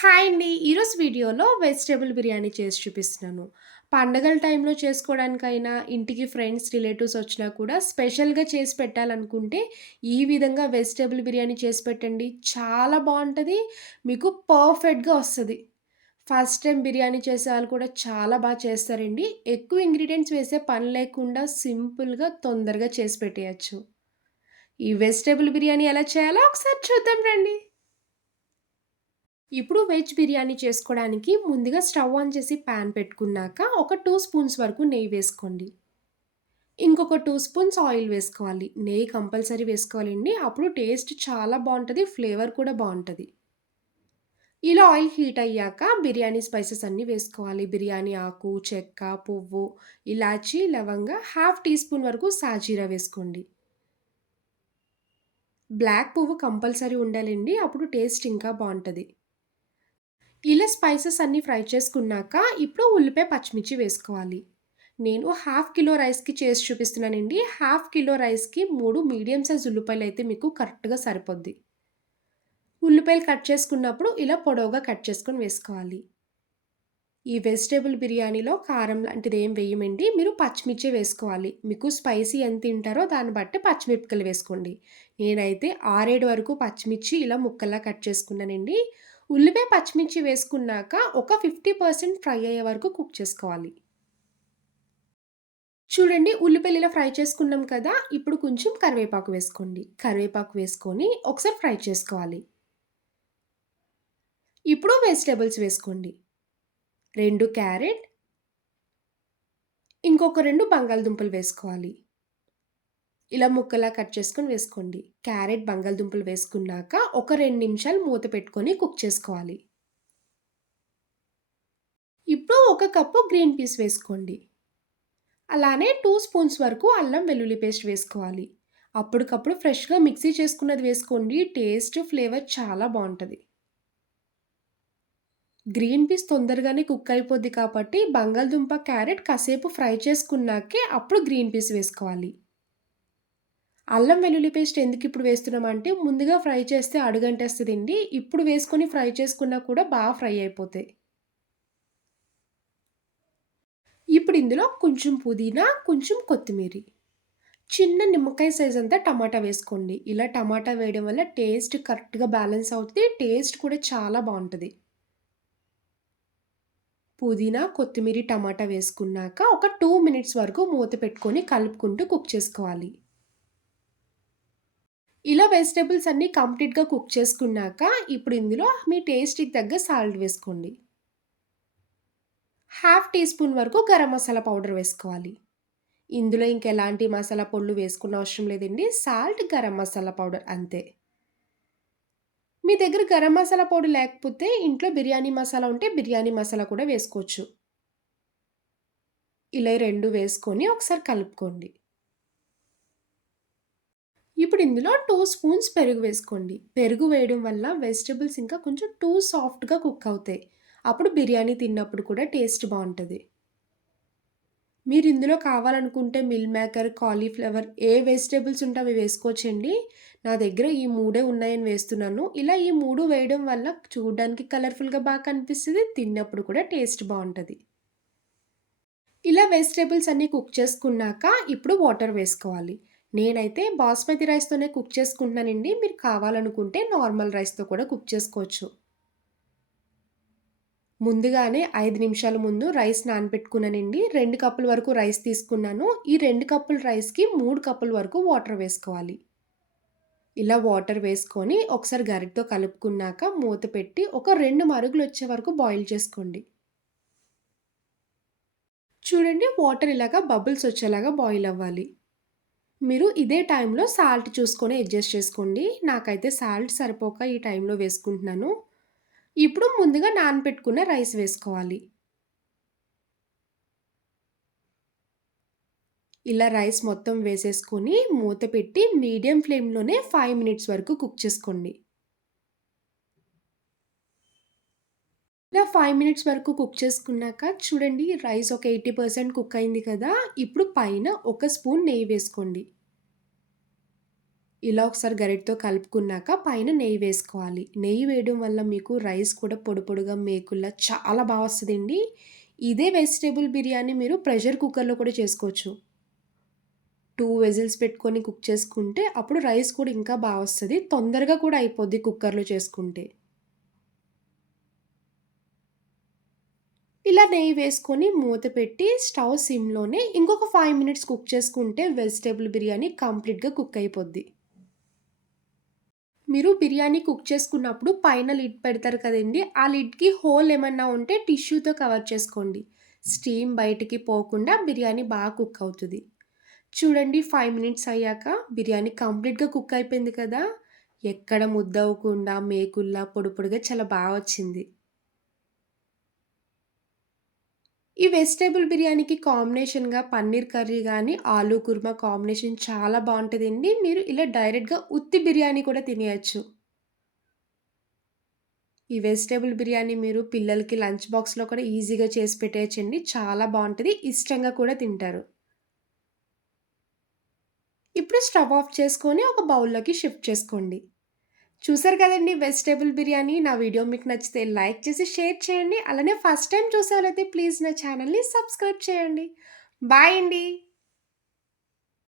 Hi అండి. ఈరోజు వీడియోలో వెజిటబుల్ బిర్యానీ చేసి చూపిస్తున్నాను. పండగల టైంలో చేసుకోవడానికైనా, ఇంటికి ఫ్రెండ్స్, రిలేటివ్స్ వచ్చినా కూడా స్పెషల్‌గా చేసి పెట్టాలనుకుంటే, ఈ విధంగా వెజిటబుల్ బిర్యానీ చేసి పెట్టండి. చాలా బావుంటది. మీకు పర్ఫెక్ట్‌గా వస్తది. ఫస్ట్ టైమ్ బిర్యానీ చేసేవాళ్ళు కూడా చాలా చేస్తారండి. ఎక్కువ ఇంగ్రీడియెంట్స్ వేసే పని లేకుండా సింపుల్‌గా, తొందరగా చేసి పెట్టేయొచ్చు. ఈ వెజిటబుల్ బిర్యానీ ఎలా చేయాలో ఒకసారి చూద్దాం రండి. ఇప్పుడు వెజ్ బిర్యానీ చేసుకోవడానికి ముందుగా స్టవ్ ఆన్ చేసి పాన్ పెట్టుకున్నాక ఒక 2 స్పూన్స్ వరకు నెయ్యి వేసుకోండి. ఇంకొక 2 స్పూన్స్ ఆయిల్ వేసుకోవాలి. నెయ్యి కంపల్సరీ వేసుకోవాలండి. అప్పుడు టేస్ట్ చాలా బావుంటది. ఫ్లేవర్ కూడా బావుంటది. ఇలా ఆయిల్ హీట్ అయ్యాక బిర్యానీ స్పైసెస్ అన్నీ వేసుకోవాలి. బిర్యానీ ఆకు, చెక్క, పువ్వు, ఇలాచీ, లవంగ, హాఫ్ టీ స్పూన్ వరకు సాజీరా వేసుకోండి. బ్లాక్ పువ్వు కంపల్సరీ ఉండాలండి. అప్పుడు టేస్ట్ ఇంకా బావుంటది. ఇలా స్పైసెస్ అన్నీ ఫ్రై చేసుకున్నాక, ఇప్పుడు ఉల్లిపాయ, పచ్చిమిర్చి వేసుకోవాలి. నేను హాఫ్ కిలో రైస్‌కి చేసి చూపిస్తున్నానండి. హాఫ్ కిలో రైస్‌కి 3 మీడియం సైజ్ ఉల్లిపాయలైతే మీకు కరెక్ట్‌గా సరిపోద్ది. ఉల్లిపాయలు కట్ చేసుకున్నప్పుడు ఇలా పొడవుగా కట్ చేసుకొని వేసుకోవాలి. ఈ వెజిటబుల్ బిర్యానీలో కారం లాంటిదేం వేయమండి. మీరు పచ్చిమిర్చే వేసుకోవాలి. మీకు స్పైసీ ఎంత తింటారో దాన్ని బట్టి పచ్చిమిరపకాయలు వేసుకోండి. నేనైతే 6, 7 వరకు పచ్చిమిర్చి ఇలా ముక్కల్లా కట్ చేసుకున్నానండి. ఉల్లిపాయ, పచ్చిమిర్చి వేసుకున్నాక ఒక 50% ఫ్రై అయ్యే వరకు కుక్ చేసుకోవాలి. చూడండి ఉల్లిపాయలు ఇలా ఫ్రై చేసుకున్నాం కదా! ఇప్పుడు కొంచెం కరివేపాకు వేసుకోండి. కరివేపాకు వేసుకొని ఒకసారి ఫ్రై చేసుకోవాలి. ఇప్పుడు వెజిటబుల్స్ వేసుకోండి. 2 క్యారెట్, ఇంకొక 2 బంగాళదుంపలు వేసుకోవాలి. ఇలా ముక్కలా కట్ చేసుకొని వేసుకోండి. క్యారెట్, బంగాళదుంపలు వేసుకున్నాక ఒక 2 నిమిషాలు మూత పెట్టుకొని కుక్ చేసుకోవాలి. ఇప్పుడు ఒక కప్పు గ్రీన్ పీస్ వేసుకోండి. అలానే 2 స్పూన్స్ వరకు అల్లం వెల్లుల్లి పేస్ట్ వేసుకోవాలి. అప్పటికప్పుడు ఫ్రెష్‌గా మిక్సీ చేసుకున్నది వేసుకోండి. టేస్ట్, ఫ్లేవర్ చాలా బావుంటది. గ్రీన్ పీస్ తొందరగానే కుక్ అయిపోద్ది కాబట్టి బంగాళదుంప, క్యారెట్ కాసేపు ఫ్రై చేసుకున్నాకే అప్పుడు గ్రీన్ పీస్ వేసుకోవాలి. అల్లం వెల్లుల్లి పేస్ట్ ఎందుకిప్పుడు వేస్తున్నామంటే, ముందుగా ఫ్రై చేస్తే అడుగంటేస్తదండి. ఇప్పుడు వేసుకొని ఫ్రై చేసుకున్నా కూడా ఫ్రై అయిపోతాయి. ఇప్పుడు ఇందులో కొంచెం పుదీనా, కొంచెం కొత్తిమీరి, చిన్న నిమ్మకాయ సైజ్ అంతా టమాటా వేసుకోండి. ఇలా టమాటా వేయడం వల్ల టేస్ట్ కరెక్ట్‌గా బ్యాలెన్స్ అవుతది. టేస్ట్ కూడా చాలా బావుంటది. పుదీనా, కొత్తిమీరి, టమాటా వేసుకున్నాక ఒక 2 మినిట్స్ వరకు మూత పెట్టుకొని కలుపుకుంటూ కుక్ చేసుకోవాలి. ఇలా వెజిటబుల్స్ అన్నీ కంప్లీట్‌గా కుక్ చేసుకున్నాక, ఇప్పుడు ఇందులో మీ టేస్ట్‌కి తగ్గ సాల్ట్ వేసుకోండి. హాఫ్ టీ స్పూన్ వరకు గరం మసాలా పౌడర్ వేసుకోవాలి. ఇందులో ఇంకెలాంటి మసాలా పొడులు వేసుకున్న అవసరం లేదండి. సాల్ట్, గరం మసాలా పౌడర్ అంతే. మీ దగ్గర గరం మసాలా పౌడర్ లేకపోతే ఇంట్లో బిర్యానీ మసాలా ఉంటే బిర్యానీ మసాలా కూడా వేసుకోవచ్చు. ఇలా ఈ 2 వేసుకొని ఒకసారి కలుపుకోండి. ఇప్పుడు ఇందులో 2 స్పూన్స్ పెరుగు వేసుకోండి. పెరుగు వేయడం వల్ల వెజిటబుల్స్ ఇంకా కొంచెం సాఫ్ట్‌గా కుక్ అవుతాయి. అప్పుడు బిర్యానీ తిన్నప్పుడు కూడా టేస్ట్ బావుంటది. మీరు ఇందులో కావాలనుకుంటే మిల్ మేకర్, కాలీఫ్లవర్ ఏ వెజిటబుల్స్ ఉంటే అవి వేసుకోవచ్చండి. నా దగ్గర ఈ 3 ఉన్నాయని వేస్తున్నాను. ఇలా ఈ 3 వేయడం వల్ల చూడడానికి కలర్‌ఫుల్‌గా కనిపిస్తది. తిన్నప్పుడు కూడా టేస్ట్ బావుంటది. ఇలా వెజిటబుల్స్ అన్నీ కుక్ చేసుకున్నాక ఇప్పుడు వాటర్ వేసుకోవాలి. నేనైతే బాస్మతి రైస్‌తోనే కుక్ చేసుకుంటున్నానండి. మీరు కావాలనుకుంటే నార్మల్ రైస్‌తో కూడా కుక్ చేసుకోవచ్చు. ముందుగానే 5 నిమిషాల ముందు రైస్ నానబెట్టుకున్నానండి. 2 కప్పుల వరకు రైస్ తీసుకున్నాను. ఈ 2 కప్పుల రైస్‌కి 3 కప్పుల వరకు వాటర్ వేసుకోవాలి. ఇలా వాటర్ వేసుకొని ఒకసారి గరిటెతో కలుపుకున్నాక మూత పెట్టి ఒక 2 మరుగులొచ్చే వరకు బాయిల్ చేసుకోండి. చూడండి వాటర్ ఇలాగా బబుల్స్ వచ్చేలాగా బాయిల్ అవ్వాలి. మీరు ఇదే టైంలో సాల్ట్ చూసుకొని అడ్జస్ట్ చేసుకోండి. నాకైతే సాల్ట్ సరిపోక ఈ టైంలో వేసుకుంటున్నాను. ఇప్పుడు ముందుగా నానబెట్టుకున్న రైస్ వేసుకోవాలి. ఇలా రైస్ మొత్తం వేసేసుకొని మూత పెట్టి మీడియం ఫ్లేమ్‌లోనే 5 మినిట్స్ వరకు కుక్ చేసుకోండి. ఇలా 5 మినిట్స్ వరకు కుక్ చేసుకున్నాక చూడండి రైస్ ఒక 80% కుక్ అయింది కదా! ఇప్పుడు పైన ఒక స్పూన్ నెయ్యి వేసుకోండి. ఇలా ఒకసారి గరిటెతో కలుపుకున్నాక పైన నెయ్యి వేసుకోవాలి. నెయ్యి వేయడం వల్ల మీకు రైస్ కూడా పొడి పొడిగా మేకుల్లా చాలా బా వస్తదండి. ఇదే వెజిటబుల్ బిర్యానీ మీరు ప్రెషర్ కుక్కర్‌లో కూడా చేసుకోవచ్చు. 2 విజిల్స్ పెట్టుకొని కుక్ చేసుకుంటే అప్పుడు రైస్ కూడా ఇంకా బా వస్తది. తొందరగా కూడా అయిపోద్ది కుక్కర్‌లో చేసుకుంటే. ఇలా నెయ్యి వేసుకొని మూత పెట్టి స్టవ్ సిమ్‌లోనే ఇంకొక 5 మినిట్స్ కుక్ చేసుకుంటే వెజిటబుల్ బిర్యానీ కంప్లీట్‌గా కుక్ అయిపోద్ది. మీరు బిర్యానీ కుక్ చేసుకున్నప్పుడు పైన లిడ్ పెడతారు కదండీ! ఆ లిడ్‌కి హోల్ ఏమన్నా ఉంటే టిష్యూతో కవర్ చేసుకోండి. స్టీమ్ బయటికి పోకుండా బిర్యానీ బాగా కుక్ అవుతది. చూడండి 5 మినిట్స్ అయ్యాక బిర్యానీ కంప్లీట్‌గా కుక్ అయిపోయింది కదా! ఎక్కడ ముద్దవ్వకుండా మేకుల్లా పొడి పొడిగా చాలా బా వచ్చింది. ఈ వెజిటబుల్ బిర్యానీకి కాంబినేషన్‌గా పన్నీర్ కర్రీ గానీ, ఆలు కుర్మా కాంబినేషన్ చాలా బావుంటదండి. మీరు ఇలా డైరెక్ట్‌గా ఉత్తి బిర్యానీ కూడా తినేయొచ్చు. ఈ వెజిటబుల్ బిర్యానీ మీరు పిల్లలకి లంచ్ బాక్స్‌లో కూడా ఈజీగా చేసి పెట్టేయొచ్చండి. చాలా బావుంటది. ఇష్టంగా కూడా తింటారు. ఇప్పుడు స్టవ్ ఆఫ్ చేసుకొని ఒక బౌల్‌లోకి షిఫ్ట్ చేసుకోండి. చూసారు కదండీ వెజిటబుల్ బిర్యానీ. నా వీడియో మీకు నచ్చితే లైక్ చేసి షేర్ చేయండి. అలానే ఫస్ట్ టైమ్ చూసేవాళ్ళైతే ప్లీజ్ నా ఛానెల్‌ని సబ్స్క్రైబ్ చేయండి. బాయ్ అండి.